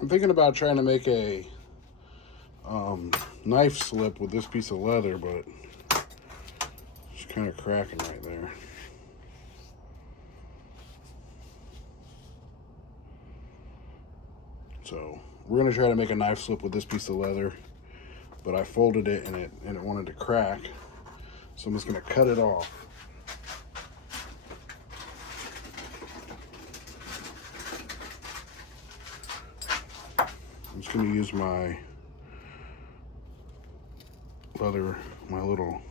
I'm thinking about trying to make a knife slip with this piece of leather, but it's kind of cracking right there. So we're gonna try to make a knife slip with this piece of leather, but I folded it and it wanted to crack, so I'm just gonna cut it off. I'm just gonna use my little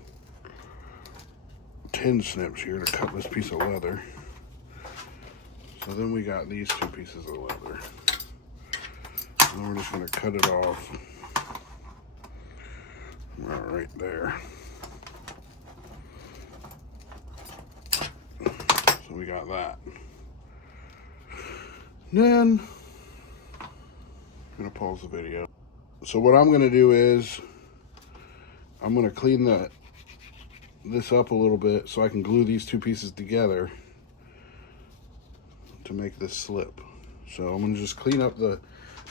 tin snips here to cut this piece of leather. So then we got these two pieces of leather. And then we're just gonna cut it off right there. So we got that. Then I'm gonna pause the video. So what I'm gonna do is I'm gonna clean this up a little bit so I can glue these two pieces together to make this slip. So I'm gonna just clean up the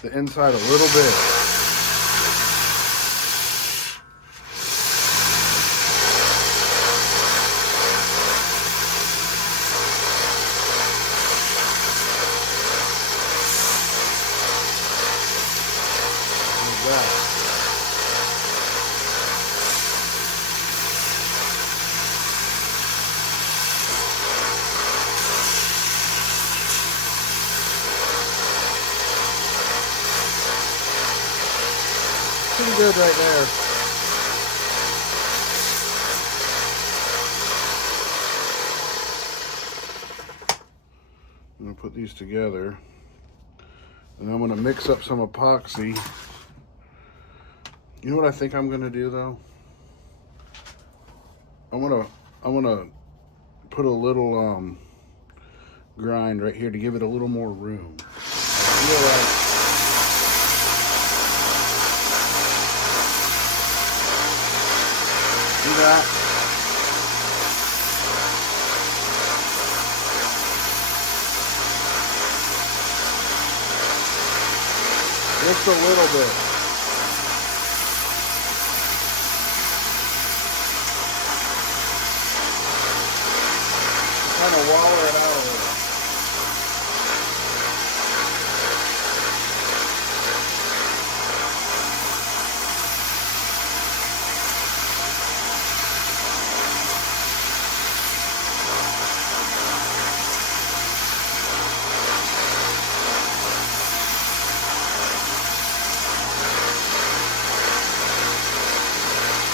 inside a little bit. Like that. Pretty good right there. I'm gonna put these together, and I'm gonna mix up some epoxy. You know what I think I'm gonna do though? I'm gonna put a little grind right here to give it a little more room. I feel like see that? Just a little bit. Kind of wallow it out a little.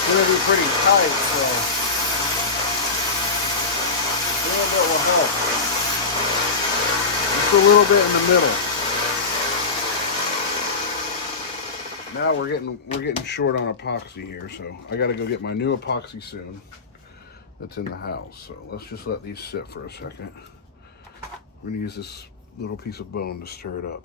It's gonna be pretty tight, so a little bit will help. Just a little bit in the middle. Now we're getting short on epoxy here, so I gotta go get my new epoxy soon. That's in the house. So let's just let these sit for a second. We're gonna use this little piece of bone to stir it up.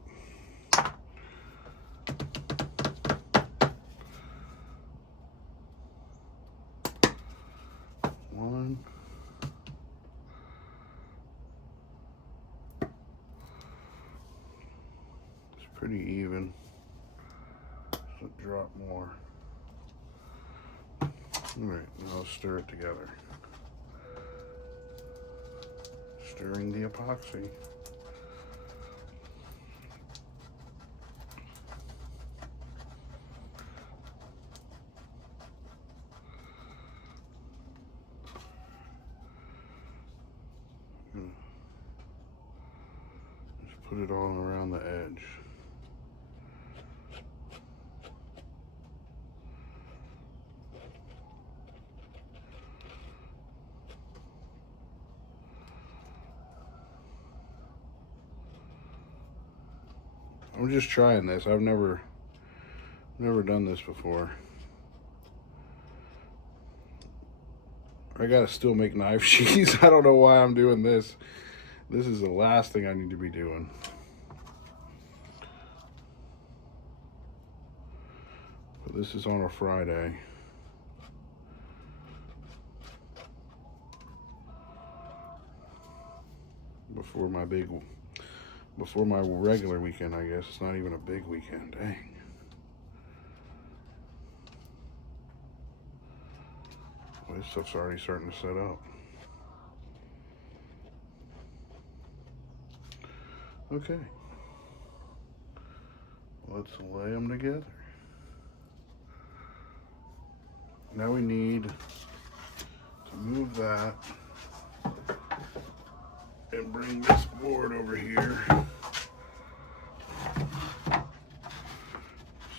One. It's pretty even. So drop more. All right, now stir it together. Stirring the epoxy. Just put it all around the edge. I'm just trying this. I've never done this before. I gotta still make knife sheaths. I don't know why I'm doing this. This is the last thing I need to be doing. But this is on a Friday. Before my before my regular weekend, I guess. It's not even a big weekend. Dang. Well, this stuff's already starting to set up. Okay. Let's lay them together. Now we need to move that and bring this board over here.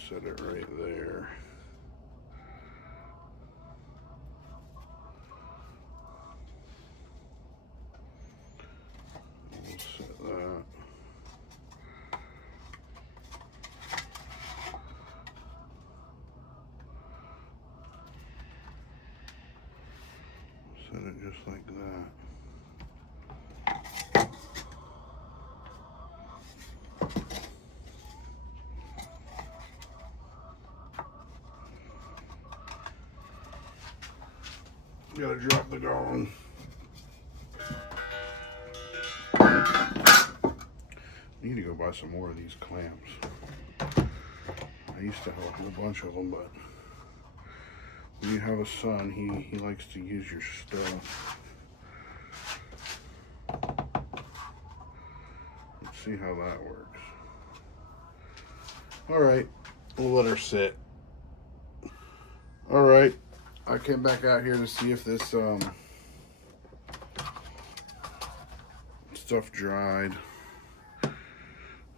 Set it right there. We'll set that. Set it just like that. Gotta drop the gong. Need to go buy some more of these clamps. I used to have a whole bunch of them, but when you have a son, he likes to use your stuff. Let's see how that works. All right, we'll let her sit. All right, I came back out here to see if this stuff dried.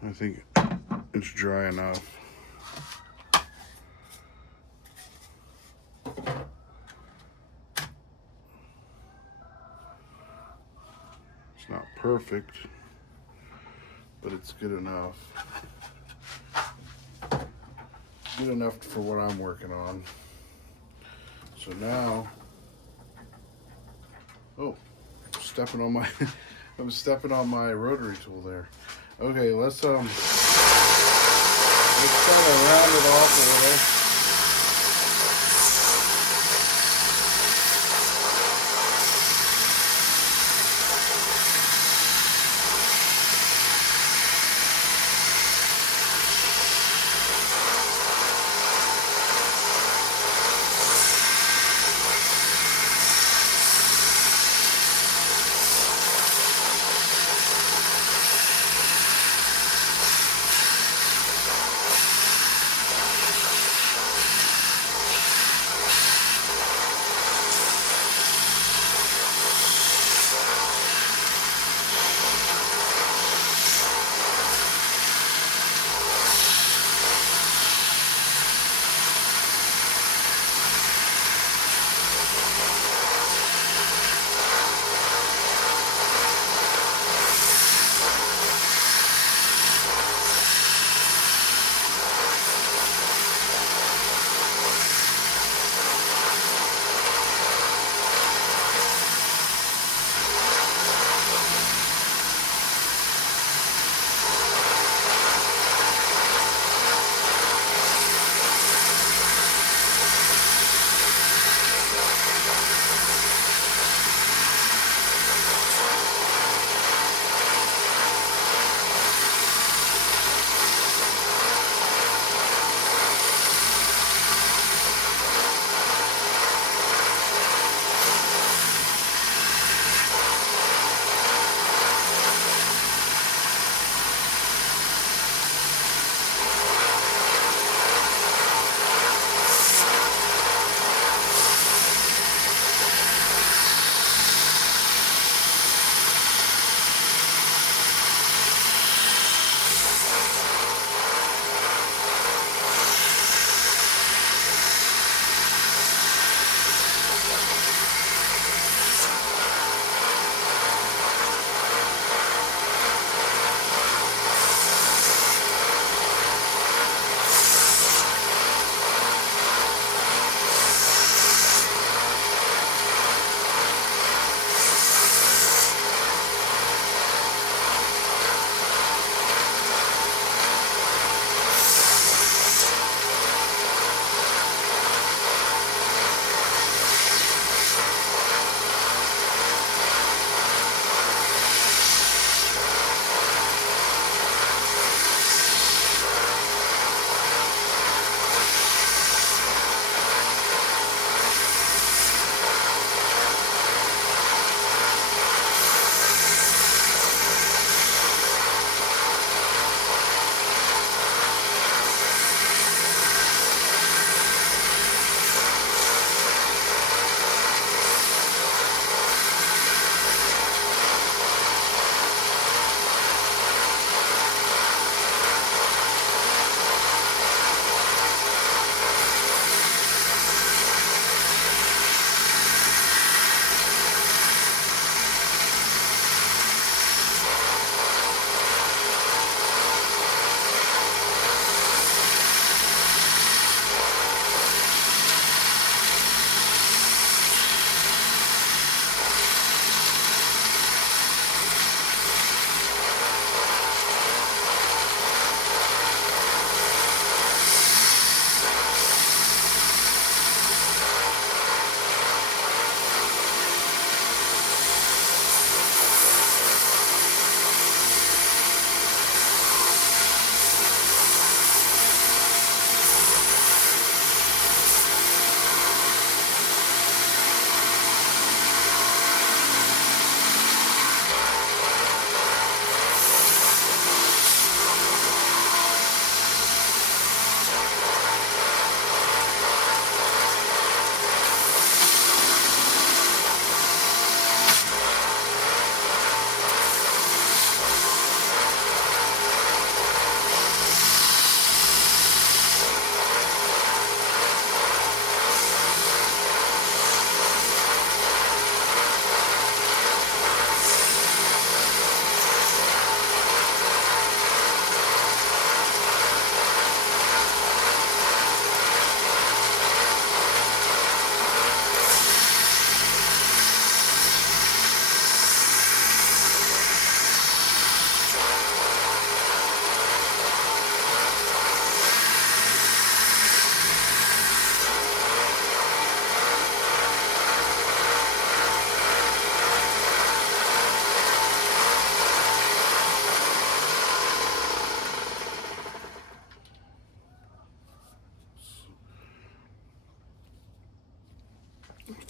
I think it's dry enough. It's not perfect, but it's good enough. Good enough for what I'm working on. So now, oh, stepping on my, I'm stepping on my rotary tool there. Okay, let's kind of round it off a little.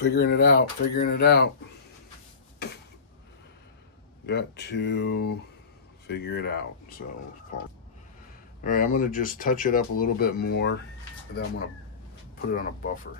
Figuring it out, figuring it out. Got to figure it out. So, all right, I'm gonna just touch it up a little bit more, and then I'm gonna put it on a buffer.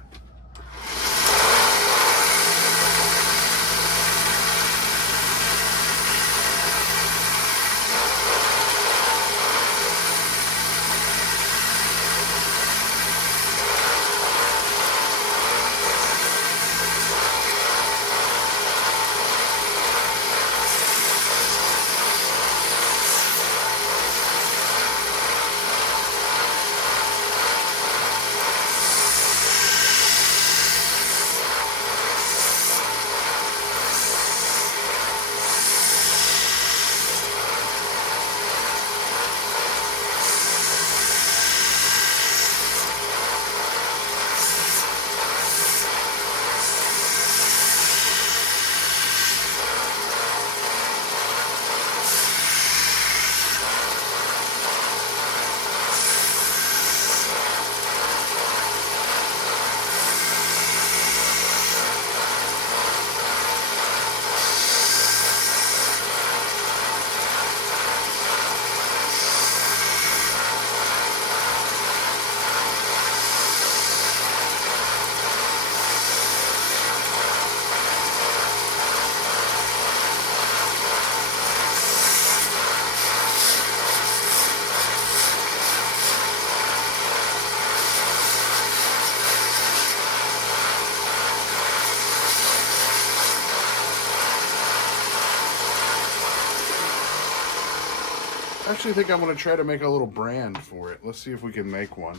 I actually think I'm going to try to make a little brand for it. Let's see if we can make one. I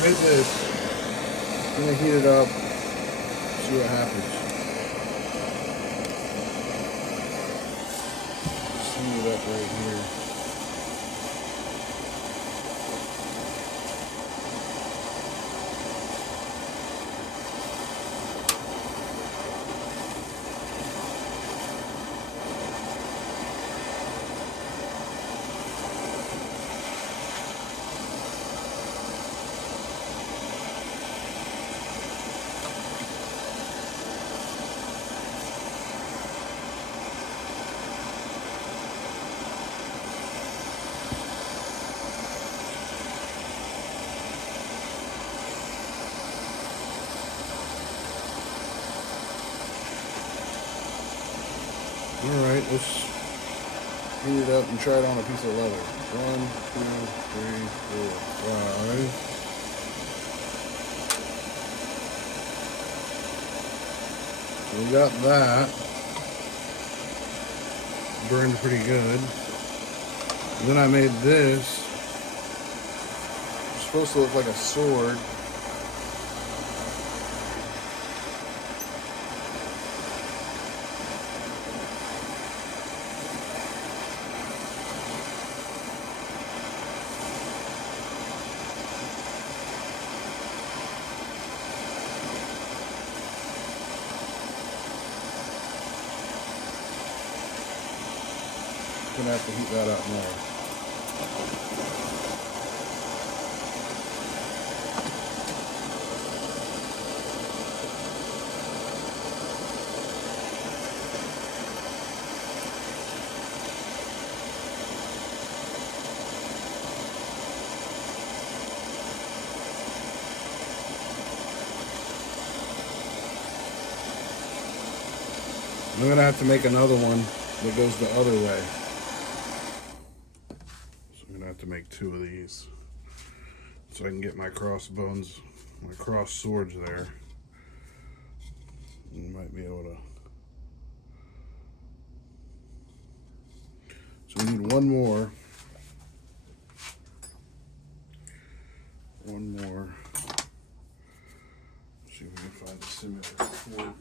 made this. I'm going to heat it up, see what happens. Just heat it up right here. Alright, let's heat it up and try it on a piece of leather. 1, 2, 3, 4, 5. So we got that burned pretty good. And then I made this. It's supposed to look like a sword. Gonna have to heat that up more. I'm gonna have to make another one that goes the other way. To make 2 of these so I can get my crossbones, my cross swords there. You might be able to. So we need one more. One more. Let's see if we can find a similar fork.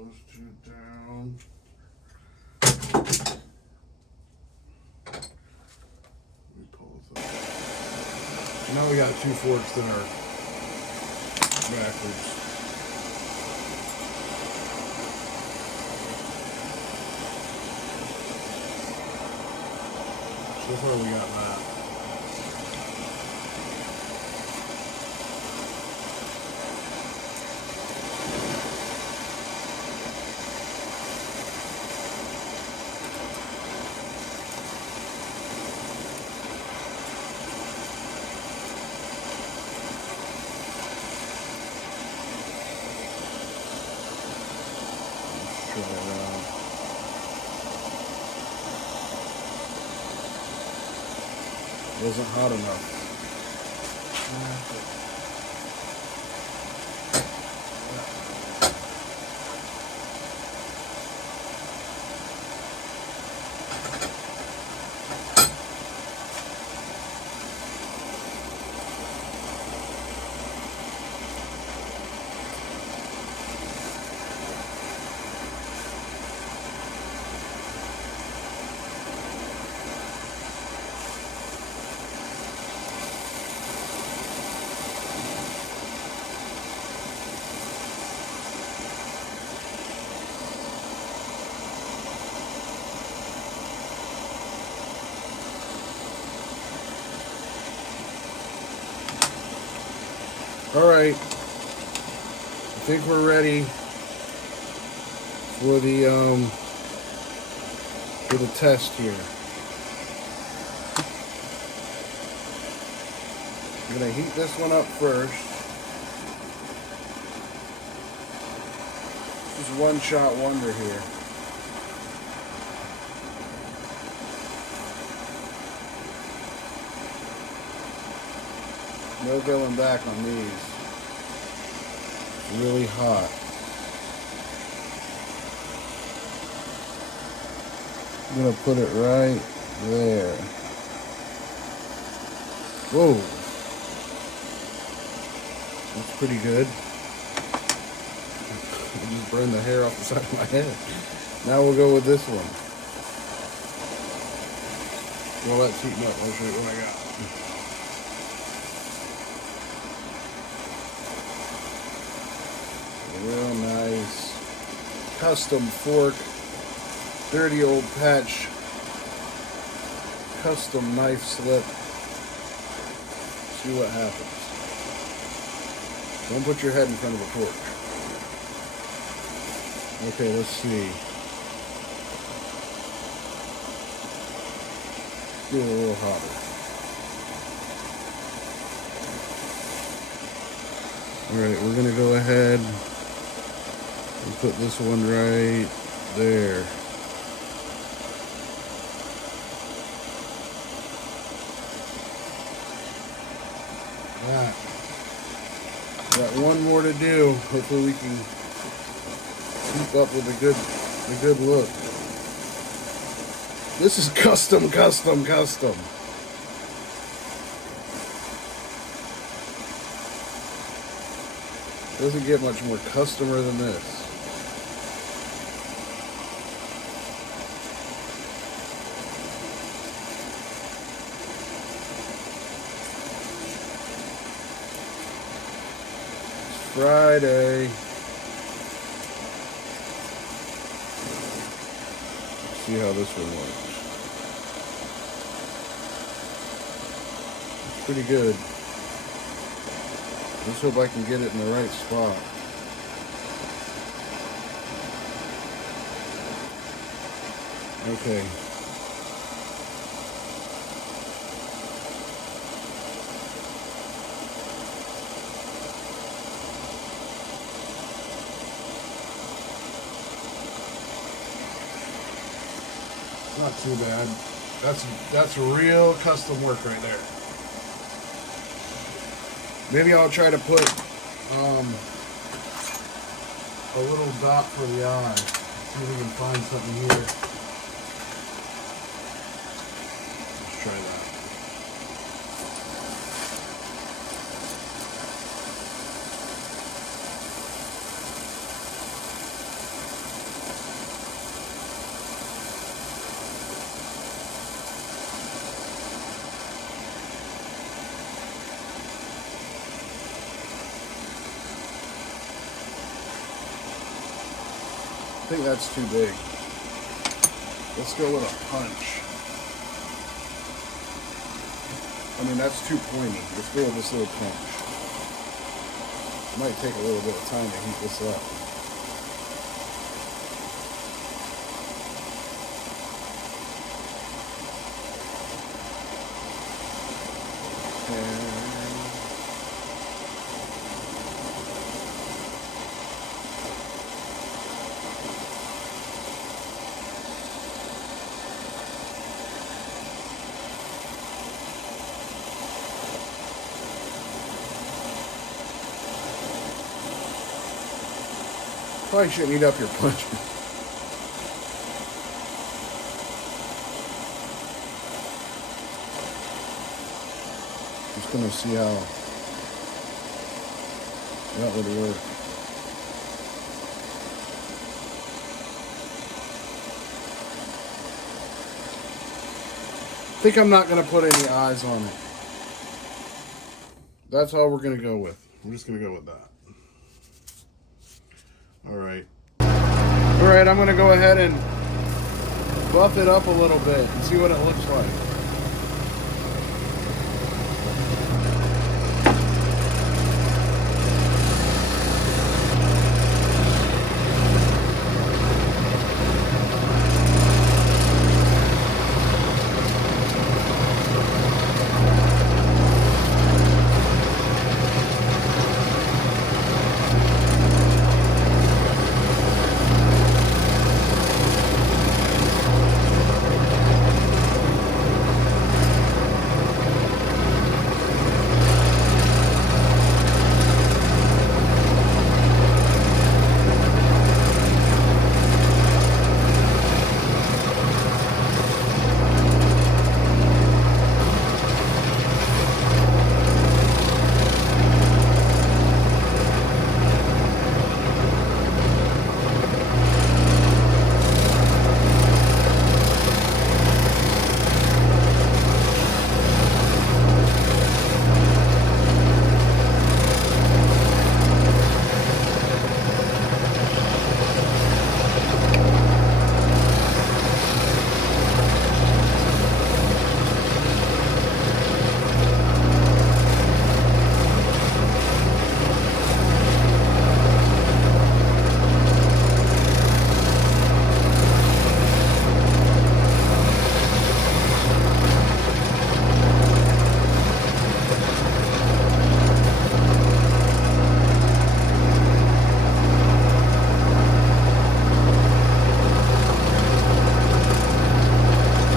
those two down. Let me pull this up. So now we got 2 forks that are backwards. So far we got that. Let's try it out. Wasn't hot enough. All right, I think we're ready for the test here. I'm gonna heat this one up first. This is one shot wonder here. No going back on these. It's really hot. I'm gonna put it right there. Whoa. That's pretty good. I just burned the hair off the side of my head. Now we'll go with this one. Well, that's heating up. I'll show you what I got. Real nice custom fork, dirty old patch, custom knife slip. See what happens. Don't put your head in front of a torch. Okay, let's see. Get it a little hotter. Alright, we're gonna go ahead and put this one right there. That. Got one more to do. Hopefully we can keep up with a good look. This is custom. Doesn't get much more customer than this. It's Friday. Let's see how this one works. It's pretty good. Let's hope I can get it in the right spot. Okay. Not too bad. That's real custom work right there. Maybe I'll try to put a little dot for the eye. See if we can find something here. Let's try that. think that's too big. Let's go with a punch. I mean, that's too pointy. Let's go with this little punch. Might take a little bit of time to heat this up. Probably shouldn't eat up your punch. Just gonna see how that would work. I think I'm not gonna put any eyes on it. That's all we're gonna go with. We're just gonna go with that. Alright, I'm going to go ahead and buff it up a little bit and see what it looks like.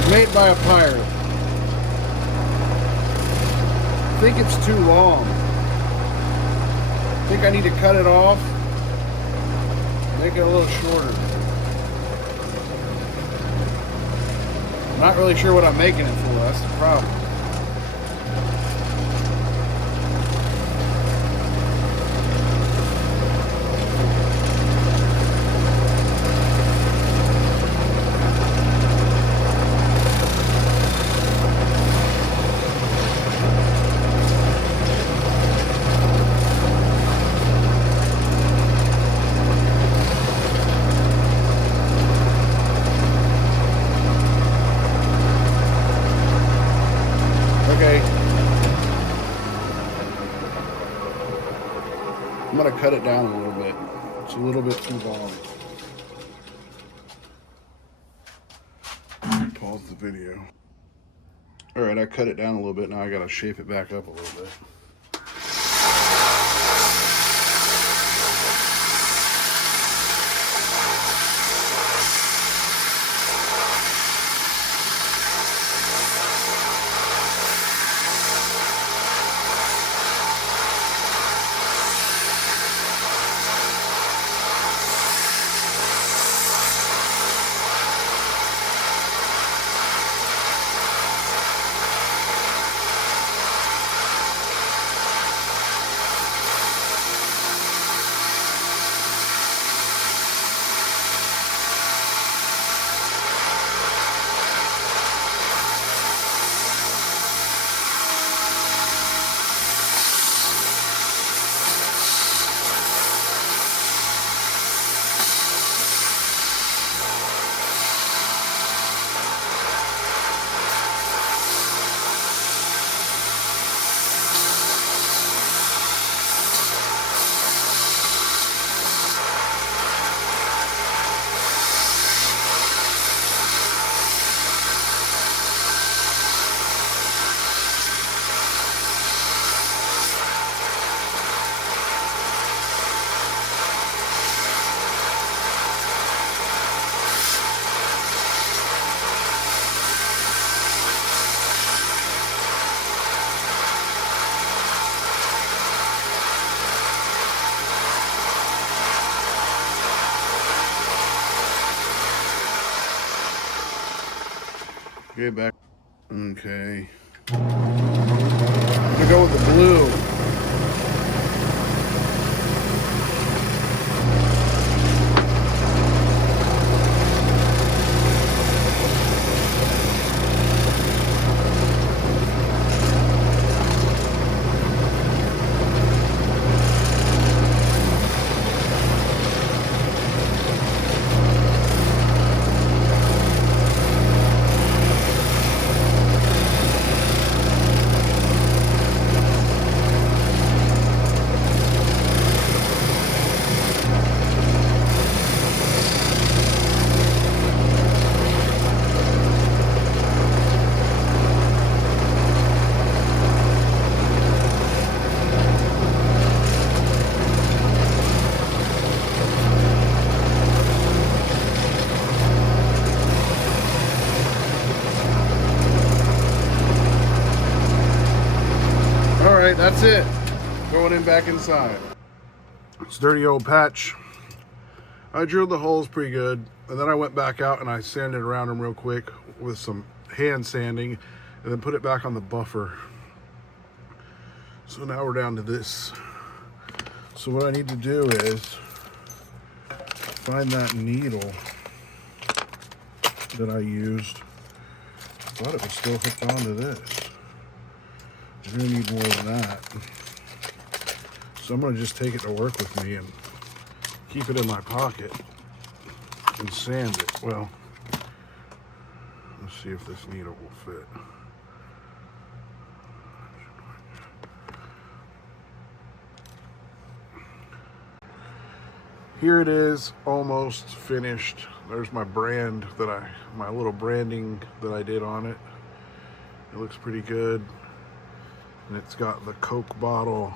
Made by a pirate. I think it's too long. I think I need to cut it off, make it a little shorter. I'm not really sure what I'm making it for, that's the problem. I'm going to cut it down a little bit. It's a little bit too long. Pause the video. Alright, I cut it down a little bit. Now I got to shape it back up a little bit. Okay, back. Okay. I'm gonna go with the blue. All right, that's it. Going in back inside. It's dirty old patch. I drilled the holes pretty good, and then I went back out and I sanded around them real quick with some hand sanding, and then put it back on the buffer. So now we're down to this. So what I need to do is find that needle that I used. I thought it was still hooked onto this. I'm gonna need more than that. So I'm gonna just take it to work with me and keep it in my pocket and sand it. Well, let's see if this needle will fit. Here it is, almost finished. There's my brand my little branding that I did on it. It looks pretty good. And it's got the Coke bottle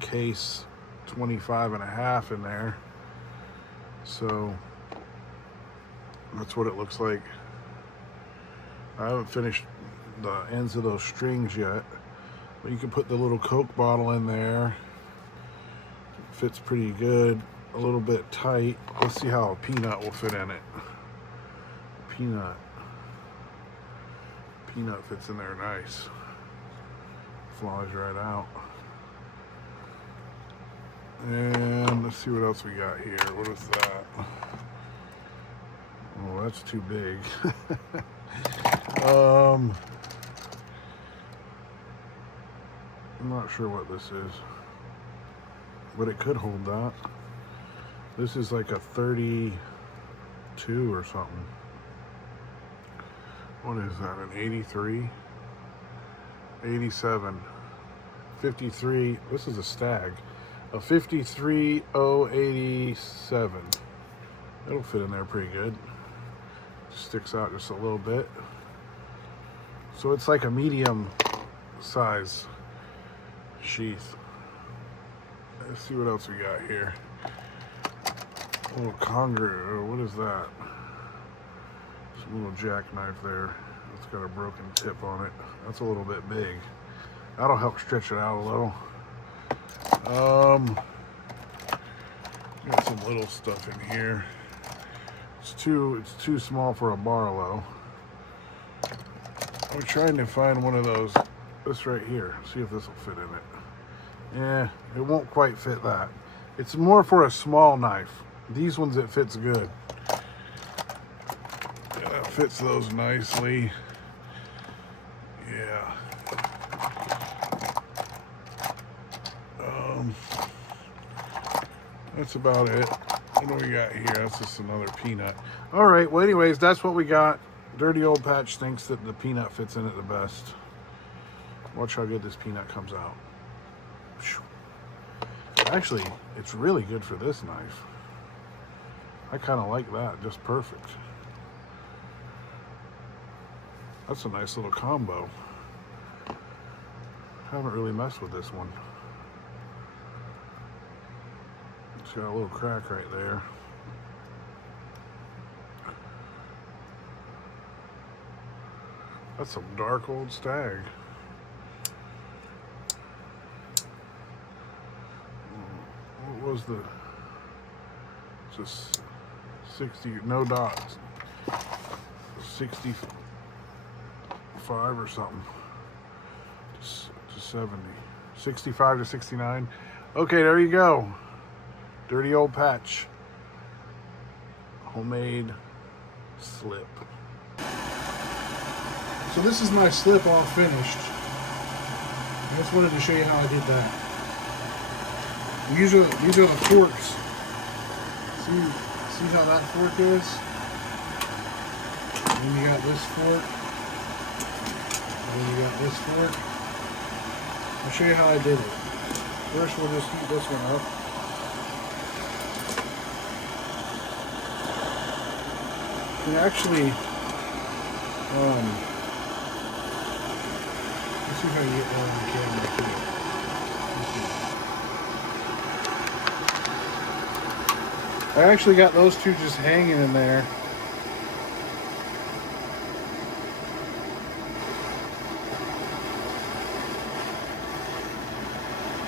case 25.5 in there. So that's what it looks like. I haven't finished the ends of those strings yet, but you can put the little Coke bottle in there. It fits pretty good. A little bit tight. Let's see how a peanut will fit in it. Peanut fits in there nice. Flies right out. And let's see what else we got here. What is that? Oh, that's too big. I'm not sure what this is, but it could hold that. This is like a 32 or something. What is that, an 83? 87. 53, this is a Stag. A 53087. It'll fit in there pretty good. Sticks out just a little bit. So it's like a medium size sheath. Let's see what else we got here. A little conger, what is that? It's a little jackknife there. It's got a broken tip on it. That's a little bit big. That'll help stretch it out a little. Got some little stuff in here. It's too small for a Barlow. I'm trying to find one of those. This right here. See if this will fit in it. Yeah, it won't quite fit that. It's more for a small knife. These ones it fits good. Yeah, it fits those nicely. Yeah. That's about it. What do we got here? That's just another peanut. All right, well, anyways, that's what we got. Dirty old patch thinks that the peanut fits in it the best. Watch how good this peanut comes out. Actually, it's really good for this knife. I kind of like that, just perfect. That's a nice little combo. Haven't really messed with this one. It's got a little crack right there. That's some dark old Stag. What was the, just 60, no dots. 60, 65 or something. To 70. 65 to 69. Okay, there you go. Dirty old patch. Homemade slip. So this is my slip all finished. I just wanted to show you how I did that. These are the forks. See how that fork is? And then you got this fork. And then you got this fork. I'll show you how I did it. First we'll just heat this one up. And actually, let's see if I can get one on the camera too. I actually got those two just hanging in there.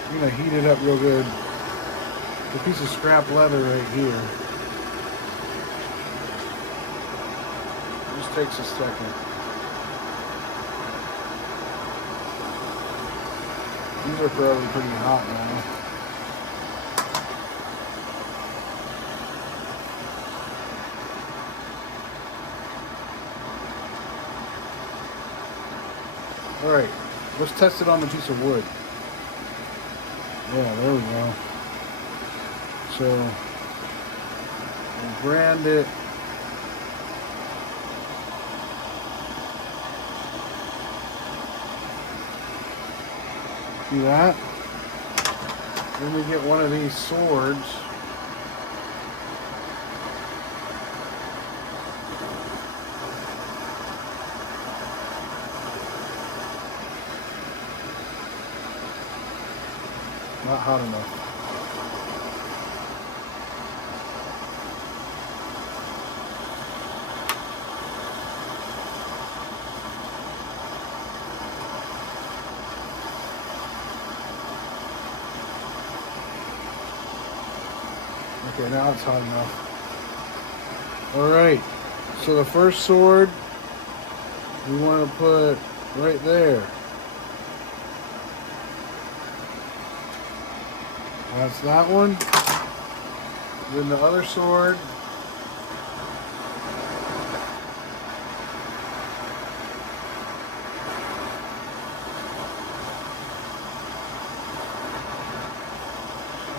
I'm gonna heat it up real good. A piece of scrap leather right here. Just takes a second. These are probably pretty hot now. Alright, let's test it on the piece of wood. Yeah, there we go. So, we'll brand it. See that? Then we get one of these swords. Not hot enough. Okay, now it's hot enough. Alright, so the first sword we want to put right there. That's that one. Then the other sword.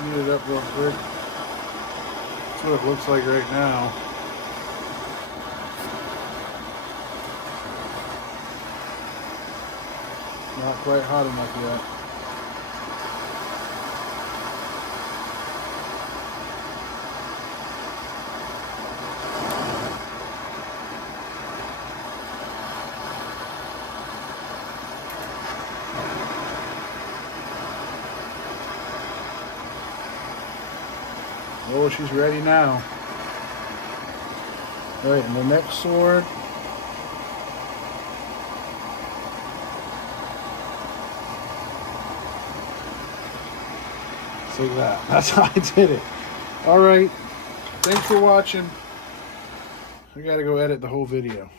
Heat it up real quick. That's what it looks like right now. Not quite hot enough yet. Oh, she's ready now. All right, and the next sword. See that? That's how I did it. All right. Thanks for watching. I gotta go edit the whole video.